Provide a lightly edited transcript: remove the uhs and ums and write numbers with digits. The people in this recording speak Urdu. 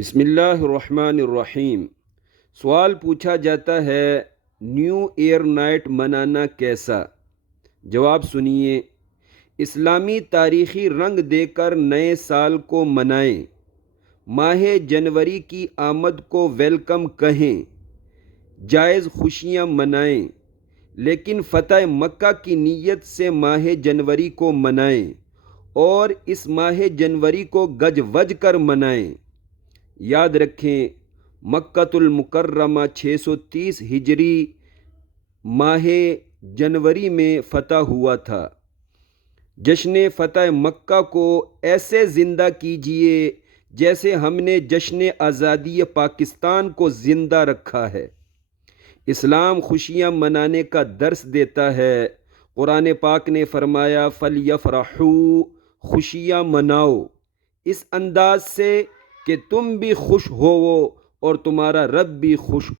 بسم اللہ الرحمن الرحیم۔ سوال پوچھا جاتا ہے، نیو ایئر نائٹ منانا کیسا؟ جواب سنیے۔ اسلامی تاریخی رنگ دے کر نئے سال کو منائیں، ماہ جنوری کی آمد کو ویلکم کہیں، جائز خوشیاں منائیں، لیکن فتح مکہ کی نیت سے ماہ جنوری کو منائیں اور اس ماہ جنوری کو گج وج کر منائیں۔ یاد رکھیں، مکۃ المکرمہ 630 ہجری ماہ جنوری میں فتح ہوا تھا۔ جشن فتح مکہ کو ایسے زندہ کیجئے جیسے ہم نے جشن آزادی پاکستان کو زندہ رکھا ہے۔ اسلام خوشیاں منانے کا درس دیتا ہے۔ قرآن پاک نے فرمایا فَلْيَفْرَحُوا، خوشیاں مناؤ اس انداز سے کہ تم بھی خوش ہوو اور تمہارا رب بھی خوش